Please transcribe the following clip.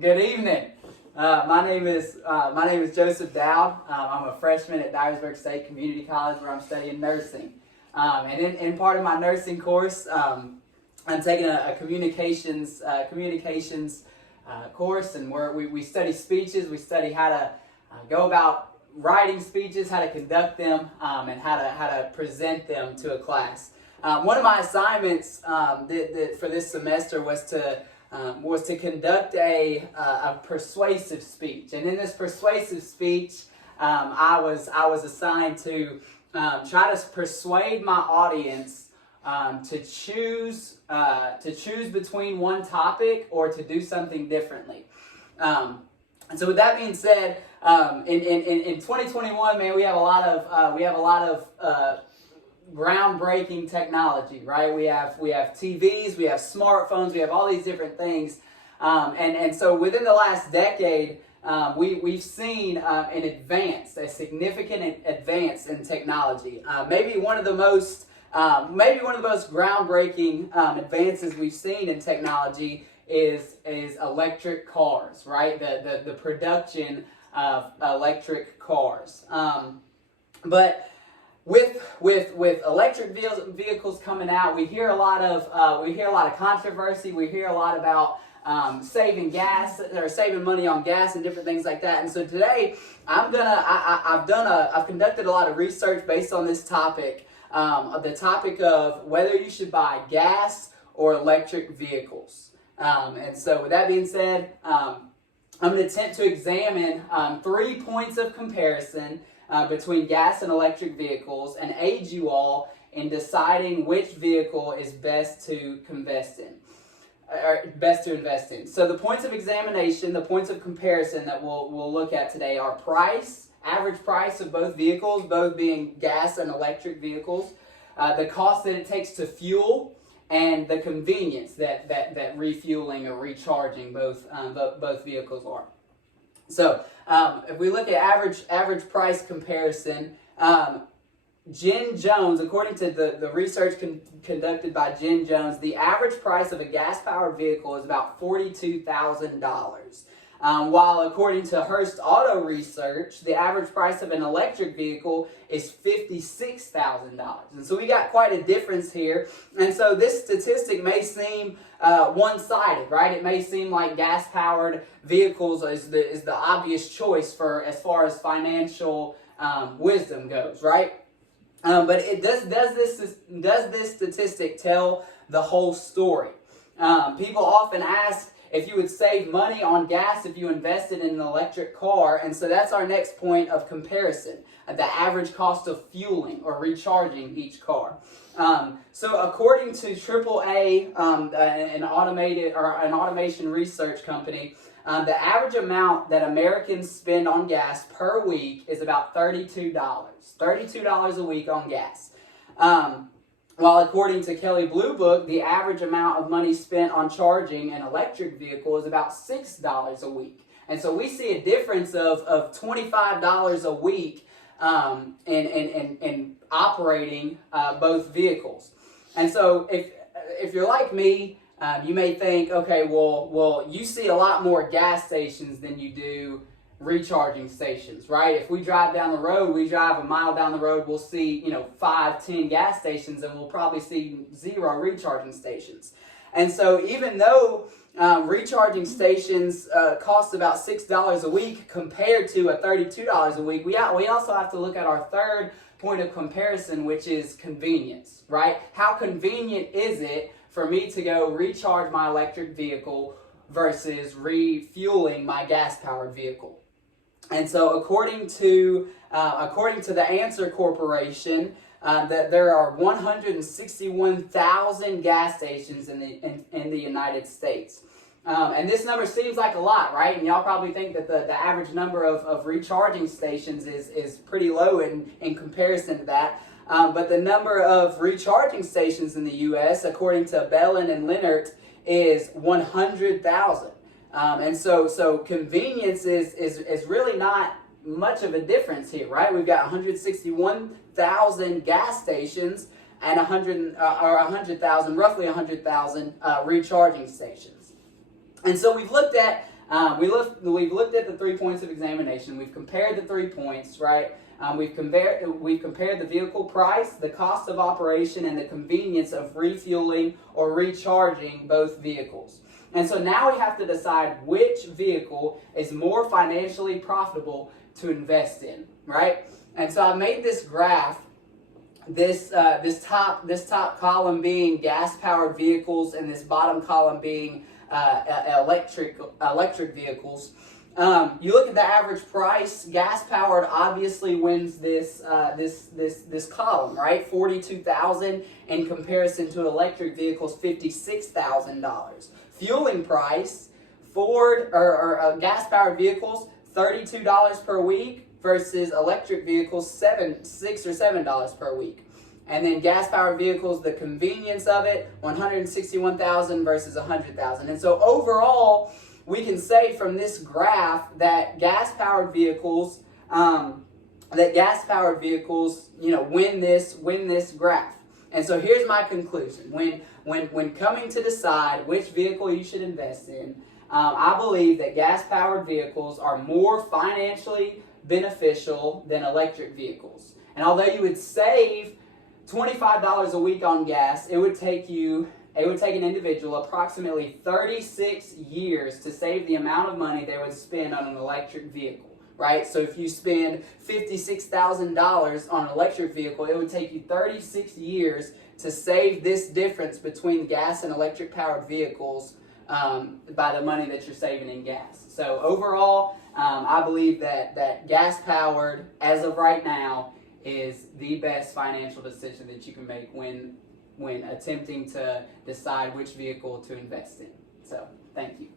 Good evening. My name is Joseph Dowd. I'm a freshman at Dyersburg State Community College, where I'm studying nursing. And in part of my nursing course, I'm taking a communications course, and where we study speeches. We study how to go about writing speeches, how to conduct them, and how to present them to a class. One of my assignments for this semester was to conduct a persuasive speech, and in this persuasive speech, I was assigned to try to persuade my audience to choose between one topic or to do something differently. And so, with that being said, in 2021, man, we have a lot of groundbreaking technology, right? We have TVs, we have smartphones, we have all these different things, and so within the last decade, we've seen a significant advance in technology. Maybe one of the most groundbreaking advances we've seen in technology is electric cars, right? The production of electric cars, but with electric vehicles coming out, we hear a lot of controversy. We hear a lot about saving gas or saving money on gas and different things like that. And so today, I've conducted a lot of research based on this topic, the topic of whether you should buy gas or electric vehicles. And so, with that being said, I'm going to attempt to examine 3 points of comparison between gas and electric vehicles, and aid you all in deciding which vehicle is best to invest in. So the points of examination, the points of comparison that we'll look at today are average price of both vehicles, both being gas and electric vehicles, the cost that it takes to fuel, and the convenience that refueling or recharging both vehicles are. So if we look at average price comparison, Jen Jones, according to the research conducted by Jen Jones, the average price of a gas-powered vehicle is about $42,000. While according to Hearst Auto Research, the average price of an electric vehicle is $56,000. And so we got quite a difference here. And so this statistic may seem one-sided, right? It may seem like gas-powered vehicles is the obvious choice for as far as financial wisdom goes, right? But does this statistic tell the whole story? People often ask if you would save money on gas if you invested in an electric car, and so that's our next point of comparison, the average cost of fueling or recharging each car. So according to AAA, an automation research company, the average amount that Americans spend on gas per week is about $32. $32 a week on gas. While according to Kelley Blue Book, the average amount of money spent on charging an electric vehicle is about $6 a week. And so we see a difference of $25 a week in operating both vehicles. And so if you're like me, you may think, okay, well, you see a lot more gas stations than you do recharging stations, right? If we drive down the road, we drive a mile down the road, we'll see, 5, 10 gas stations, and we'll probably see 0 recharging stations. And so even though recharging stations cost about $6 a week compared to $32 a week, we also have to look at our third point of comparison, which is convenience, right? How convenient is it for me to go recharge my electric vehicle versus refueling my gas-powered vehicle? And so, according to the Answer Corporation, that there are 161,000 gas stations in the United States, and this number seems like a lot, right? And y'all probably think that the average number of recharging stations is pretty low in comparison to that. But the number of recharging stations in the U.S., according to Bellin and Leonard, is 100,000. And so convenience is really not much of a difference here, right? We've got 161,000 gas stations and 100,000, roughly 100,000 recharging stations. And so we've looked at we've looked at the 3 points of examination. We've compared the 3 points, right? We've compared the vehicle price, the cost of operation, and the convenience of refueling or recharging both vehicles. And so now we have to decide which vehicle is more financially profitable to invest in, right? And so I made this graph. This top column being gas-powered vehicles, and this bottom column being electric vehicles. You look at the average price. Gas-powered obviously wins this column, right? $42,000 in comparison to electric vehicles, $56,000. Fueling price, gas-powered vehicles, $32 per week versus electric vehicles, $6 or $7 per week. And then gas-powered vehicles, the convenience of it, $161,000 versus $100,000. And so overall, we can say from this graph that gas-powered vehicles, win this graph. And so here's my conclusion: when coming to decide which vehicle you should invest in, I believe that gas-powered vehicles are more financially beneficial than electric vehicles. And although you would save $25 a week on gas, it would take an individual approximately 36 years to save the amount of money they would spend on an electric vehicle, right? So if you spend $56,000 on an electric vehicle, it would take you 36 years to save this difference between gas and electric powered vehicles by the money that you're saving in gas. So overall, I believe that gas powered, as of right now, is the best financial decision that you can make when attempting to decide which vehicle to invest in. So, thank you.